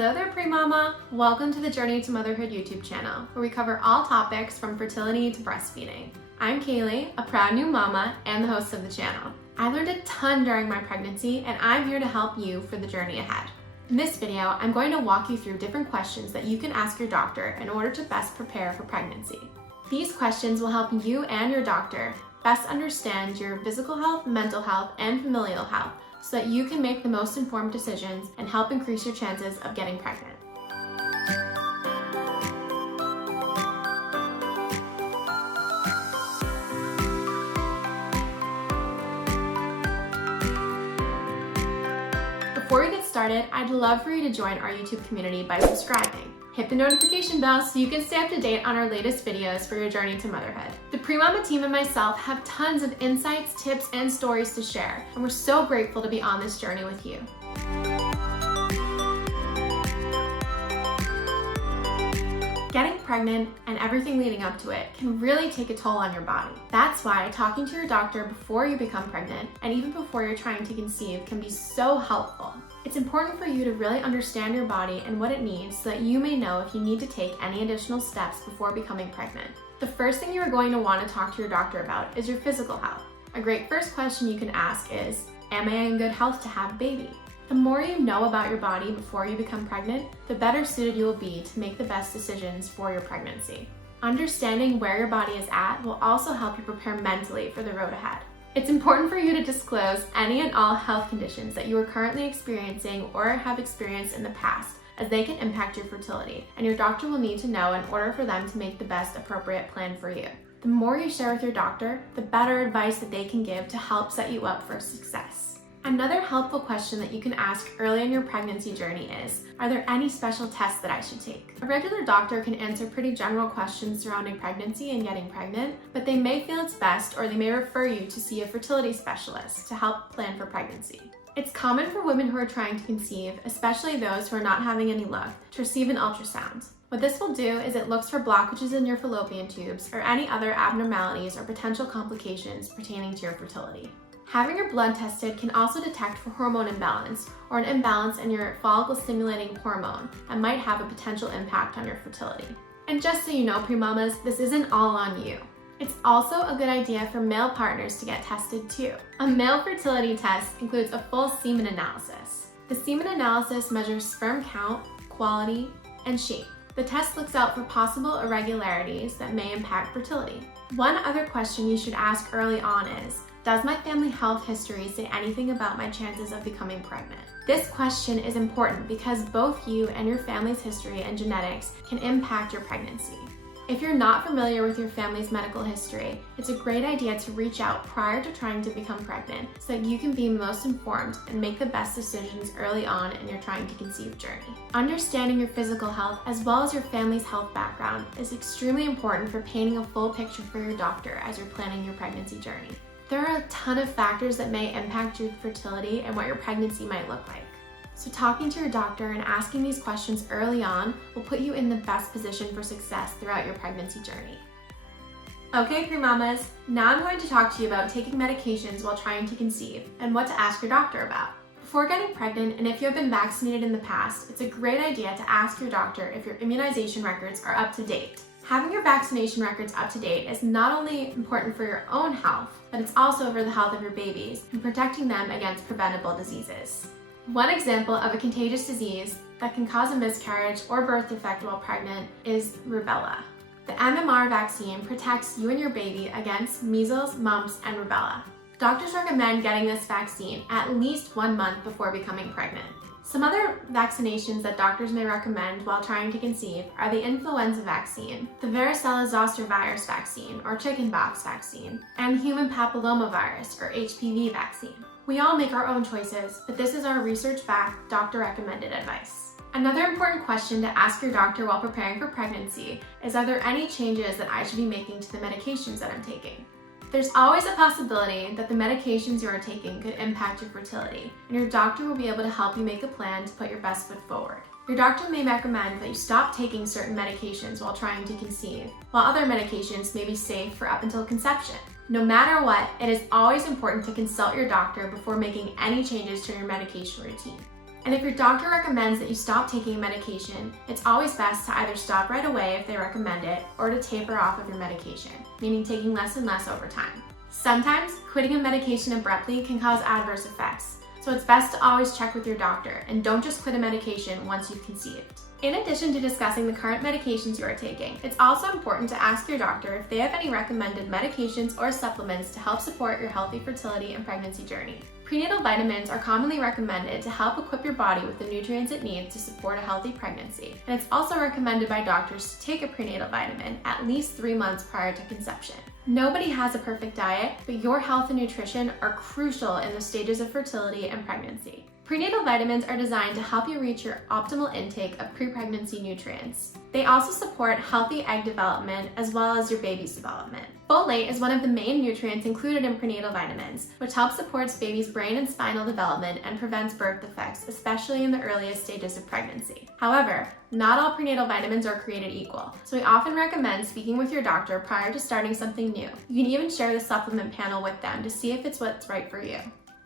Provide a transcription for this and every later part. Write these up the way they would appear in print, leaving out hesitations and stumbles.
Hello there, Premama! Welcome to the Journey to Motherhood YouTube channel, where we cover all topics from fertility to breastfeeding. I'm Kaylee, a proud new mama and the host of the channel. I learned a ton during my pregnancy, and I'm here to help you for the journey ahead. In this video, I'm going to walk you through different questions that you can ask your doctor in order to best prepare for pregnancy. These questions will help you and your doctor best understand your physical health, mental health, and familial health, so that you can make the most informed decisions and help increase your chances of getting pregnant. Before we get started, I'd love for you to join our YouTube community by subscribing. Hit the notification bell so you can stay up to date on our latest videos for your journey to motherhood. The Premama team and myself have tons of insights, tips, and stories to share, and we're so grateful to be on this journey with you. Getting pregnant and everything leading up to it can really take a toll on your body. That's why talking to your doctor before you become pregnant and even before you're trying to conceive can be so helpful. It's important for you to really understand your body and what it needs so that you may know if you need to take any additional steps before becoming pregnant. The first thing you are going to want to talk to your doctor about is your physical health. A great first question you can ask is, am I in good health to have a baby? The more you know about your body before you become pregnant, the better suited you will be to make the best decisions for your pregnancy. Understanding where your body is at will also help you prepare mentally for the road ahead. It's important for you to disclose any and all health conditions that you are currently experiencing or have experienced in the past, as they can impact your fertility, and your doctor will need to know in order for them to make the best appropriate plan for you. The more you share with your doctor, the better advice that they can give to help set you up for success. Another helpful question that you can ask early in your pregnancy journey is, are there any special tests that I should take? A regular doctor can answer pretty general questions surrounding pregnancy and getting pregnant, but they may feel it's best, or they may refer you to see a fertility specialist to help plan for pregnancy. It's common for women who are trying to conceive, especially those who are not having any luck, to receive an ultrasound. What this will do is it looks for blockages in your fallopian tubes or any other abnormalities or potential complications pertaining to your fertility. Having your blood tested can also detect for hormone imbalance or an imbalance in your follicle-stimulating hormone that might have a potential impact on your fertility. And just so you know, Premamas, this isn't all on you. It's also a good idea for male partners to get tested too. A male fertility test includes a full semen analysis. The semen analysis measures sperm count, quality, and shape. The test looks out for possible irregularities that may impact fertility. One other question you should ask early on is, does my family health history say anything about my chances of becoming pregnant? This question is important because both you and your family's history and genetics can impact your pregnancy. If you're not familiar with your family's medical history, it's a great idea to reach out prior to trying to become pregnant so that you can be most informed and make the best decisions early on in your trying to conceive journey. Understanding your physical health as well as your family's health background is extremely important for painting a full picture for your doctor as you're planning your pregnancy journey. There are a ton of factors that may impact your fertility and what your pregnancy might look like. So talking to your doctor and asking these questions early on will put you in the best position for success throughout your pregnancy journey. Okay, Premamas, now I'm going to talk to you about taking medications while trying to conceive and what to ask your doctor about. Before getting pregnant, and if you have been vaccinated in the past, it's a great idea to ask your doctor if your immunization records are up to date. Having your vaccination records up to date is not only important for your own health, but it's also for the health of your babies and protecting them against preventable diseases. One example of a contagious disease that can cause a miscarriage or birth defect while pregnant is rubella. The MMR vaccine protects you and your baby against measles, mumps, and rubella. Doctors recommend getting this vaccine at least 1 month before becoming pregnant. Some other vaccinations that doctors may recommend while trying to conceive are the influenza vaccine, the varicella-zoster virus vaccine or chickenpox vaccine, and human papillomavirus or HPV vaccine. We all make our own choices, but this is our research-backed, doctor-recommended advice. Another important question to ask your doctor while preparing for pregnancy is, are there any changes that I should be making to the medications that I'm taking? There's always a possibility that the medications you are taking could impact your fertility, and your doctor will be able to help you make a plan to put your best foot forward. Your doctor may recommend that you stop taking certain medications while trying to conceive, while other medications may be safe for up until conception. No matter what, it is always important to consult your doctor before making any changes to your medication routine. And if your doctor recommends that you stop taking medication, it's always best to either stop right away if they recommend it or to taper off of your medication, meaning taking less and less over time. Sometimes quitting a medication abruptly can cause adverse effects, so it's best to always check with your doctor and don't just quit a medication once you've conceived. In addition to discussing the current medications you are taking, it's also important to ask your doctor if they have any recommended medications or supplements to help support your healthy fertility and pregnancy journey. Prenatal vitamins are commonly recommended to help equip your body with the nutrients it needs to support a healthy pregnancy, and it's also recommended by doctors to take a prenatal vitamin at least 3 months prior to conception. Nobody has a perfect diet, but your health and nutrition are crucial in the stages of fertility and pregnancy. Prenatal vitamins are designed to help you reach your optimal intake of pre-pregnancy nutrients. They also support healthy egg development as well as your baby's development. Folate is one of the main nutrients included in prenatal vitamins, which helps support baby's brain and spinal development and prevents birth defects, especially in the earliest stages of pregnancy. However, not all prenatal vitamins are created equal, so we often recommend speaking with your doctor prior to starting something new. You can even share the supplement panel with them to see if it's what's right for you.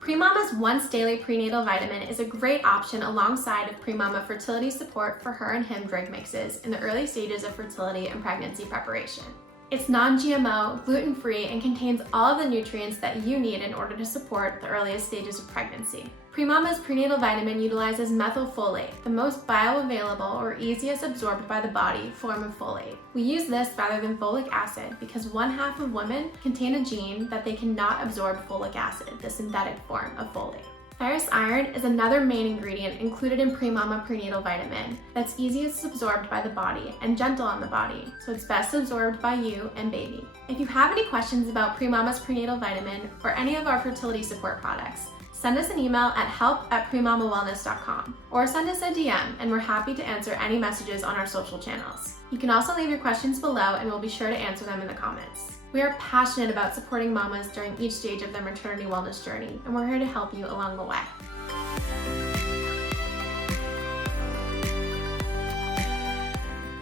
Premama's once daily prenatal vitamin is a great option alongside of Premama fertility support for her and him drink mixes in the early stages of fertility and pregnancy preparation. It's non-GMO, gluten-free, and contains all of the nutrients that you need in order to support the earliest stages of pregnancy. Premama's prenatal vitamin utilizes methylfolate, the most bioavailable or easiest absorbed by the body form of folate. We use this rather than folic acid because 1/2 of women contain a gene that they cannot absorb folic acid, the synthetic form of folate. Ferrous iron is another main ingredient included in Premama prenatal vitamin that's easiest absorbed by the body and gentle on the body, so it's best absorbed by you and baby. If you have any questions about Premama's prenatal vitamin or any of our fertility support products, send us an email at help@premamawellness.com or send us a DM and we're happy to answer any messages on our social channels. You can also leave your questions below and we'll be sure to answer them in the comments. We are passionate about supporting mamas during each stage of their maternity wellness journey, and we're here to help you along the way.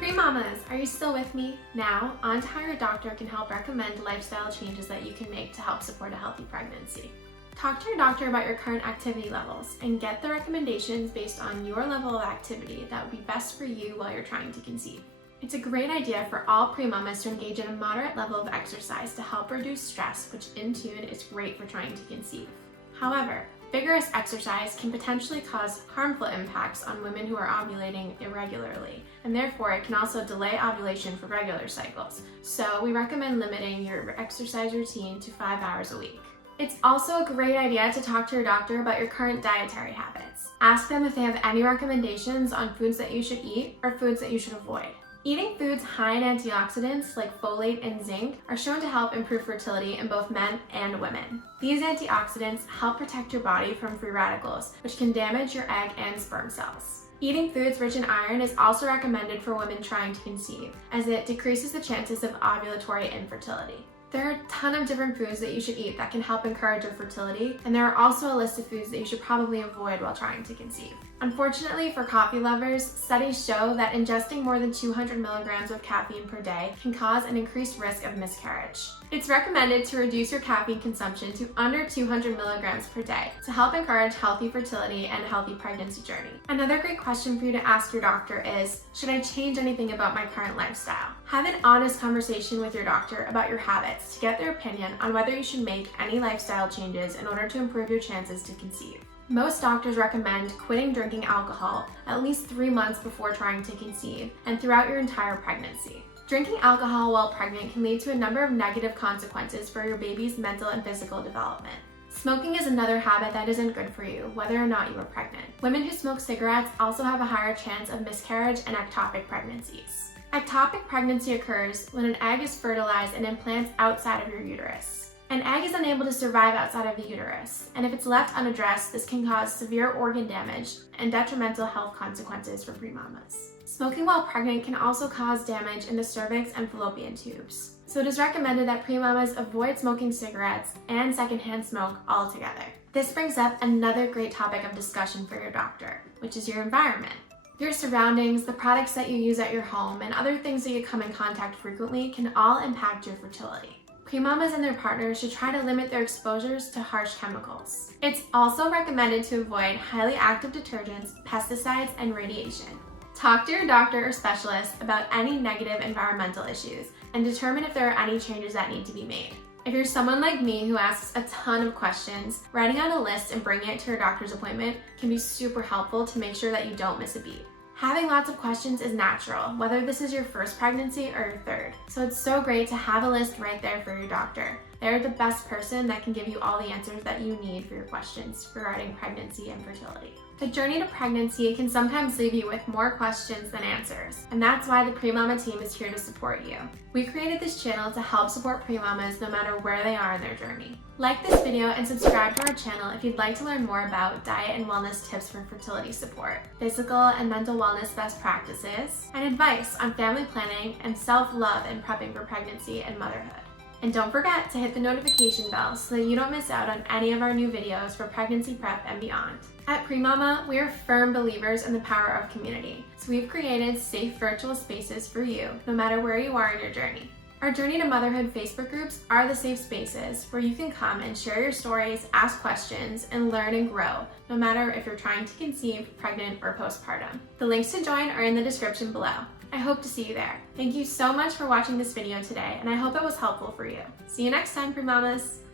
Premamas, are you still with me? Now, on to how your doctor can help recommend lifestyle changes that you can make to help support a healthy pregnancy. Talk to your doctor about your current activity levels and get the recommendations based on your level of activity that would be best for you while you're trying to conceive. It's a great idea for all premamas to engage in a moderate level of exercise to help reduce stress, which in turn is great for trying to conceive. However, vigorous exercise can potentially cause harmful impacts on women who are ovulating irregularly, and therefore it can also delay ovulation for regular cycles. So we recommend limiting your exercise routine to 5 hours a week. It's also a great idea to talk to your doctor about your current dietary habits. Ask them if they have any recommendations on foods that you should eat or foods that you should avoid. Eating foods high in antioxidants like folate and zinc are shown to help improve fertility in both men and women. These antioxidants help protect your body from free radicals, which can damage your egg and sperm cells. Eating foods rich in iron is also recommended for women trying to conceive, as it decreases the chances of ovulatory infertility. There are a ton of different foods that you should eat that can help encourage your fertility, and there are also a list of foods that you should probably avoid while trying to conceive. Unfortunately for coffee lovers, studies show that ingesting more than 200 milligrams of caffeine per day can cause an increased risk of miscarriage. It's recommended to reduce your caffeine consumption to under 200 milligrams per day to help encourage healthy fertility and a healthy pregnancy journey. Another great question for you to ask your doctor is, should I change anything about my current lifestyle? Have an honest conversation with your doctor about your habits to get their opinion on whether you should make any lifestyle changes in order to improve your chances to conceive. Most doctors recommend quitting drinking alcohol at least 3 months before trying to conceive and throughout your entire pregnancy. Drinking alcohol while pregnant can lead to a number of negative consequences for your baby's mental and physical development. Smoking is another habit that isn't good for you, whether or not you are pregnant. Women who smoke cigarettes also have a higher chance of miscarriage and ectopic pregnancies. Ectopic pregnancy occurs when an egg is fertilized and implants outside of your uterus. An egg is unable to survive outside of the uterus, and if it's left unaddressed, this can cause severe organ damage and detrimental health consequences for premamas. Smoking while pregnant can also cause damage in the cervix and fallopian tubes. So it is recommended that premamas avoid smoking cigarettes and secondhand smoke altogether. This brings up another great topic of discussion for your doctor, which is your environment. Your surroundings, the products that you use at your home, and other things that you come in contact frequently can all impact your fertility. Premamas and their partners should try to limit their exposures to harsh chemicals. It's also recommended to avoid highly active detergents, pesticides, and radiation. Talk to your doctor or specialist about any negative environmental issues and determine if there are any changes that need to be made. If you're someone like me who asks a ton of questions, writing out a list and bringing it to your doctor's appointment can be super helpful to make sure that you don't miss a beat. Having lots of questions is natural, whether this is your first pregnancy or your third. So it's so great to have a list right there for your doctor. They're the best person that can give you all the answers that you need for your questions regarding pregnancy and fertility. The journey to pregnancy can sometimes leave you with more questions than answers, and that's why the Premama team is here to support you. We created this channel to help support premamas no matter where they are in their journey. Like this video and subscribe to our channel if you'd like to learn more about diet and wellness tips for fertility support, physical and mental wellness best practices, and advice on family planning and self-love in prepping for pregnancy and motherhood. And don't forget to hit the notification bell so that you don't miss out on any of our new videos for pregnancy prep and beyond. At Premama, we are firm believers in the power of community, so we've created safe virtual spaces for you, no matter where you are in your journey. Our Journey to Motherhood Facebook groups are the safe spaces where you can come and share your stories, ask questions, and learn and grow, no matter if you're trying to conceive, pregnant, or postpartum. The links to join are in the description below. I hope to see you there. Thank you so much for watching this video today, and I hope it was helpful for you. See you next time, Premamas!